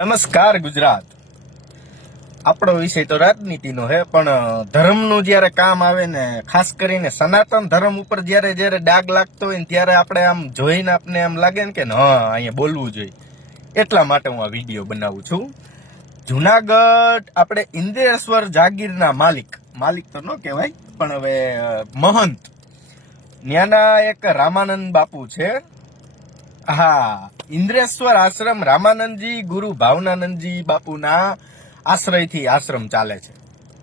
નમસ્કાર ગુજરાત. આપણો વિષય તો રાજનીતિનો છે પણ ધર્મનું જ્યારે કામ આવે ને, ખાસ કરીને સનાતન ધર્મ ઉપર જ્યારે જ્યારે ડાગ લાગતો હોય ત્યારે આપણે આમ જોઈને આપણે એમ લાગે ને કે હા, અહીંયા બોલવું જોઈએ. એટલા માટે હું આ વીડિયો બનાવું છું. જુનાગઢ આપણે ઇન્દ્રેશ્વર જાગીરના માલિક. માલિક તો ન કહેવાય, પણ હવે મહંત. ત્યાંના એક રામાનંદ બાપુ છે. હા, ઇન્દ્રેશ્વર આશ્રમ રામાનંદજી, ગુરુ ભાવનાનંદજી બાપુના આશ્રયથી આશ્રમ ચાલે છે.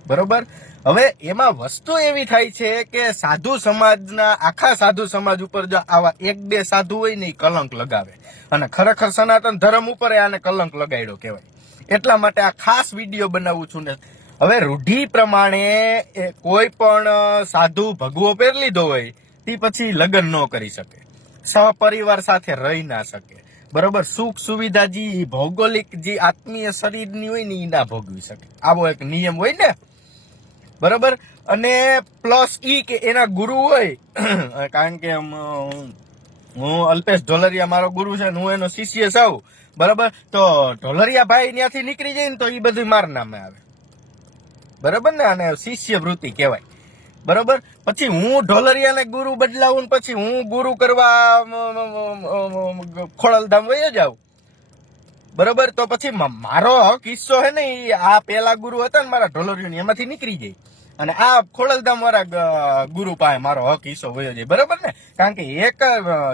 બરોબર? હવે એમાં વસ્તુ એવી થાય છે કે સાધુ સમાજના, આખા સાધુ સમાજ ઉપર જો આવા એક બે સાધુ હોય ને કલંક લગાવે. અને ખરેખર સનાતન ધર્મ ઉપર આને કલંક લગાડ્યો કહેવાય. એટલા માટે આ ખાસ વીડિયો બનાવું છું ને. હવે રૂઢિ પ્રમાણે કોઈ પણ સાધુ ભગવો પહેરી લીધો હોય તે પછી લગ્ન ન કરી શકે. સહપરિવાર સાથે રહી ના શકે. બરોબર? સુખ સુવિધા જે ભૌગોલિક જે આત્મીય શરીરની હોય ને એ ના ભોગવી શકે. આવો એક નિયમ હોય ને? બરોબર? અને પ્લસ ઈ કે એના ગુરુ હોય કારણ કે હું અલ્પેશ ઢોલરિયા મારો ગુરુ છે હું એનો શિષ્ય છું. બરોબર? તો ઢોલરિયા ભાઈ ત્યાંથી નીકળી જાય ને તો એ બધું માર નામે આવે. બરોબર ને? અને શિષ્ય વૃત્તિ કહેવાય. બરોબર? પછી હું ઢોલરિયાને ગુરુ બદલાવું પછી હું ગુરુ કરવા મ, મ, મ, મ, ખોડલધામ વયો જાઉં. બરોબર? તો પછી મારો કિસ્સો હે ને આ પેલા ગુરુ હતા ને મારા ઢોલરિયો એમાંથી નીકળી જાય અને આ ખોડલધામ વાળા ગુરુ પાસે મારો હક હિસ્સો વયો જાય. બરોબર ને? કારણ કે એક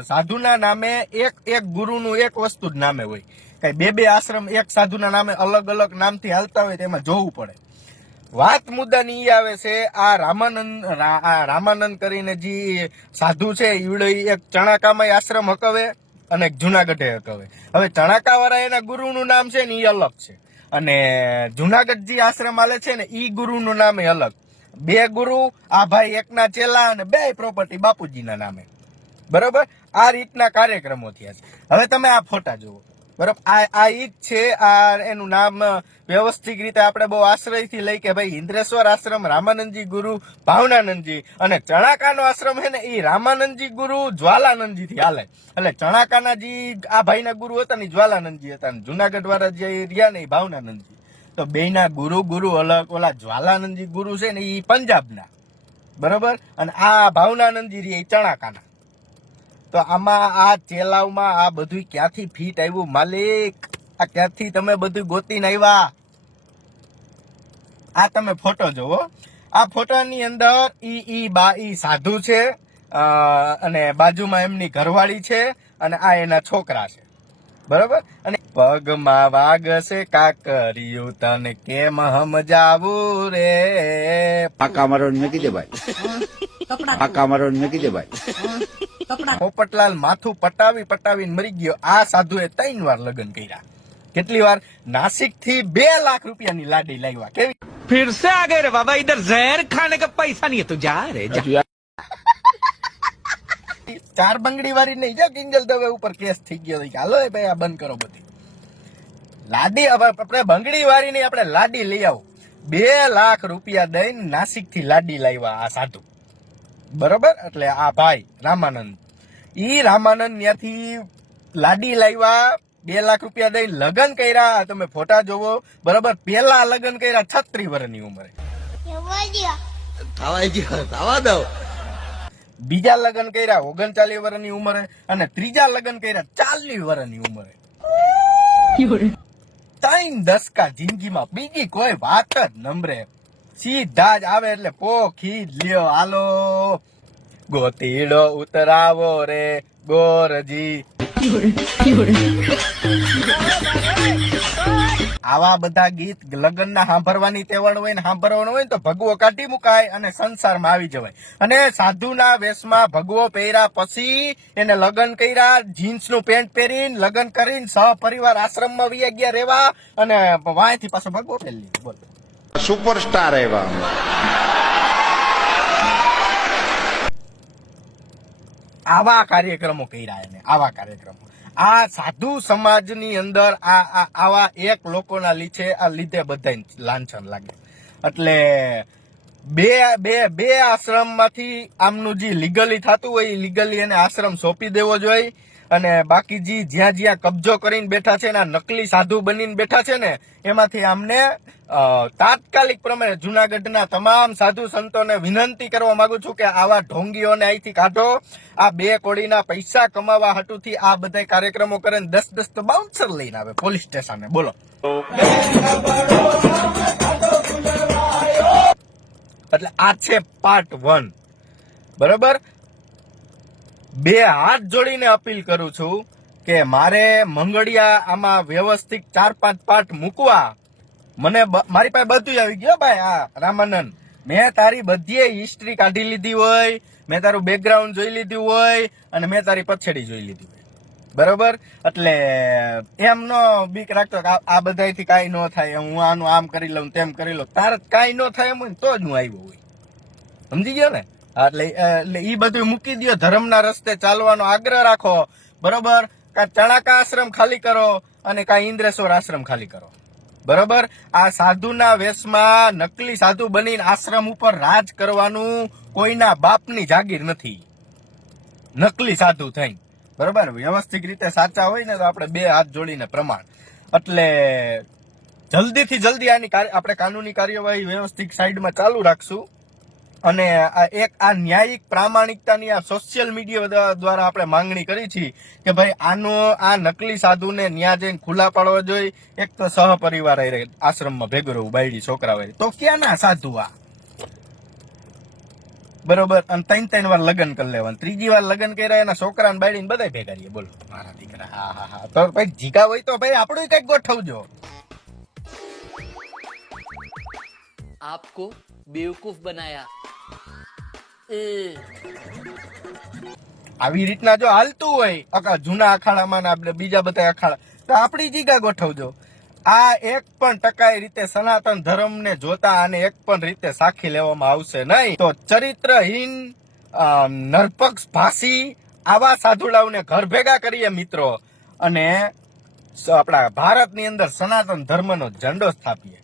સાધુના નામે એક એક ગુરુનું એક વસ્તુ જ નામે હોય. કઈ બે બે આશ્રમ એક સાધુના નામે અલગ અલગ નામથી હાલતા હોય તેમાં જોવું પડે. વાત મુદ્દાની એ આવે છે, આ રામાનંદ રામાનંદ કરીને જે સાધુ છે, ઈવડે એક ચણાકામાં આશ્રમ હકવે અને એક જુનાગઢે હકવે. હવે ચણાકાવાળા એના ગુરુનું નામ છે ને એ અલગ છે. અને જુનાગઢ જે આશ્રમ આલે છે ને એ ગુરુનું નામ એ અલગ. બે ગુરુ, આ ભાઈ એકના ચેલા અને બે પ્રોપર્ટી બાપુજીના નામે. બરોબર? આ રીતના કાર્યક્રમો થયા છે. હવે તમે આ ફોટા જુઓ. બરોબર? આ આ એક છે, આ એનું નામ વ્યવસ્થિત રીતે આપણે બહુ આશ્રયથી લઈ કે ભાઈ ઇન્દ્રેશ્વર આશ્રમ, રામાનંદજી ગુરુ, ભાવનાનંદજી અને ચણાકાનો આશ્રમ છે ને એ રામાનંદજી ગુરુ જ્વાલાનંદજી થી હાલે. એટલે ચણાકાના જે આ ભાઈના ગુરુ હતા ને જ્વાલાનંદજી હતા ને જુનાગઢ વાળા જે રહ્યા ને એ ભાવનાનંદજી. તો બેના ગુરુ ગુરુ અલગ, ઓલા જ્વાલાનંદજી ગુરુ છે ને એ પંજાબના. બરોબર? અને આ ભાવનાનંદજી ઈ ચણાકાના. તો આમાં આ ચેલાવમાં આ બધું ક્યાંથી ફીટ આવ્યું? માલિક આ ક્યાંથી તમે બધું ગોતીને આવ્યા? આ તમે ફોટો જોવો. આ ફોટાની અંદર ઈ ઈ બા ઈ સાધુ છે અને બાજુમાં એમની ઘરવાળી છે અને આ એના છોકરા છે. બરોબર? અને પગમાં વાગશે કાકરિયું તને કેમ સમજાવું રે? ફાકા મારો મેકી દે ભાઈ? કાકા મારો મૂકી દે પોપટલાલ માથું પટાવી પટાવીને મરી ગયો. આ સાધુએ ત્રણ વાર લગ્ન કર્યા. કેટલી વાર? નાસિકથી બે લાખ રૂપિયાની લાડી લાવ્યા. કેવી? ફિર સે આ રે બાબા ઇધર ઝેર ખાને કે પૈસા નહીં તો જા રે જા ચાર બંગડી વાળી નહીં જાવ કિંજલ દવે ઉપર કેસ થઈ ગયો હાલો ભાઈ આ બંધ કરો બધી લાડી આપણે બંગડી વાળી નહીં આપણે લાડી લઈ આવો બે લાખ રૂપિયા દઈને નાસિકથી લાડી લાવ્યા આ સાધુ. બરોબર? એટલે આ ભાઈ રામાનંદ. ઈ રામાનંદ ત્યાંથી લાડી લાવ્યા બે લાખ રૂપિયા દઈ લગ્ન કર્યા. તમે ફોટા જોવો. બરોબર? પેલા લગ્ન કર્યા છત્રી વર્ષની ઉંમરે. બીજા લગ્ન કર્યા ઓગણચાલીસ વર્ષની ઉંમરે અને ત્રીજા લગ્ન કર્યા ચાલીસ વર્ષની ઉંમરે. ત્રણ દસકા જિંદગીમાં બીજી કોઈ વાત જ નંબરે. સીધા જ આવે એટલે પોખી લ્યો. હાલો. ગોતીડો ઉતરાવો રે ગોરજી. આવા બધા ગીત લગ્નના સાંભળવાની તેવડ હોય ને સાંભળવાનું હોય ને તો ભગવો કાઢી મુકાય અને સંસારમાં આવી જવાય. અને સાધુના વેશમાં ભગવો પહેર્યા પછી એને લગ્ન કર્યા, જીન્સનું પેન્ટ પહેરીને લગ્ન કરીને સહપરિવાર આશ્રમમાં વી ગયા રહેવા અને વાંયથી પાછો ભગવો પહેરી બોલો. સુપરસ્ટાર એવા આવા કાર્યક્રમો કર્યા એને, આવા કાર્યક્રમો. આ સાધુ સમાજની અંદર આ- આવા એક લોકોના લીધે, આ લીધે બધા લાંછન લાગે. એટલે બે બે બે આશ્રમમાંથી આમનું જે લીગલી થતું હોય, એ લીગલી એને આશ્રમ સોંપી દેવો જોઈએ. અને બાકી જે જ્યાં જ્યાં કબજો કરીને બેઠા છે ને નકલી સાધુ બનીને બેઠા છે ને, એમાંથી અમને તાત્કાલિક પ્રમાણે જુનાગઢના તમામ સાધુ સંતોને વિનંતી કરવા માંગુ છું કે આવા ઢોંગીઓને અહીંથી કાઢો. આ બે કોડીના પૈસા કમાવા હાટુથી આ બધા કાર્યક્રમો કરે દસ દસ તો બાઉન્સર લઈને આવે પોલીસ સ્ટેશને. બોલો. એટલે આ છે પાર્ટ વન બરોબર? બે હાથ જોડીને અપીલ કરું છું કે મારે મંગળિયા આમાં વ્યવસ્થિત ચાર પાંચ પાઠ મૂકવા. મને મારી પાસે બધું આવી ગયું ભાઈ આ રામાનંદ. મેં તારી બધી હિસ્ટ્રી કાઢી લીધી હોય, મેં તારું બેકગ્રાઉન્ડ જોઈ લીધું હોય, અને મેં તારી પછેડી જોઈ લીધી હોય. બરોબર? એટલે એમ નો બીક રાખતો કે આ- બધાથી કાંઈ ન થાય, હું આનું આમ કરી લઉં તેમ કરી લઉં. તારે કાંઈ ન થાય એમ હોય તો જ હું આવ્યો હોય. સમજી ગયો ને? એટલે એટલે ઈ બધું મૂકી દો ધર્મના રસ્તે ચાલવાનો આગ્રહ રાખો. બરોબર? કા ચણાકા આશ્રમ ખાલી કરો અને કા ઇન્દ્રેશ્વર આશ્રમ ખાલી કરો. બરોબર? આ સાધુના વેશમાં નકલી સાધુ બનીને આશ્રમ ઉપર રાજ કરવાનું કોઈના બાપની જાગીર નથી. નકલી સાધુ થઈ બરોબર? વ્યવસ્થિત રીતે સાચા હોય ને તો આપણે બે હાથ જોડીને પ્રમાણ. એટલે જલ્દીથી જલ્દી આની આપણે કાનૂની કાર્યવાહી વ્યવસ્થિત સાઈડમાં ચાલુ રાખશું. અને આ એક આ ન્યાયિક પ્રામાણિકતાની આ સોશિયલ મીડિયા દ્વારા આપણે માંગણી કરી છે કે ભાઈ આનો, આ નકલી સાધુને ન્યા જઈને ખુલ્લા પાડવા જોઈએ. એક તો સહપરિવાર આશ્રમમાં ભેગો રહું બાયડી છોકરા હોય. તો ક્યાંના સાધુ આ? બરોબર? અને ત્રણ ત્રણ વાર લગ્ન કરી લેવાનું. ત્રીજી વાર લગ્ન કર્યા એના છોકરા ને બધા ભેગા રહીએ. બોલો, મારા દીકરા, હા હા હા. તો ભાઈ જીગા હોય તો ભાઈ આપણું કંઈક ગોઠવજો. આપકો બેવકૂફ બનાયા. આવી રીતના જો હાલતું હોય, આખા જૂના અખાડામાં આપણે બીજા બધા અખાડા, તો આપણી જીગા ગોઠવજો. આ એક પણ ટકાઈ રીતે સનાતન ધર્મને જોતા અને એક પણ રીતે સાખી લેવામાં આવશે નહીં. તો ચરિત્રહીન નરપક્ષ ભાષી આવા સાધુડાઓને ઘર ભેગા કરીએ મિત્રો. અને આપણા ભારતની અંદર સનાતન ધર્મનો ઝંડો સ્થાપીએ.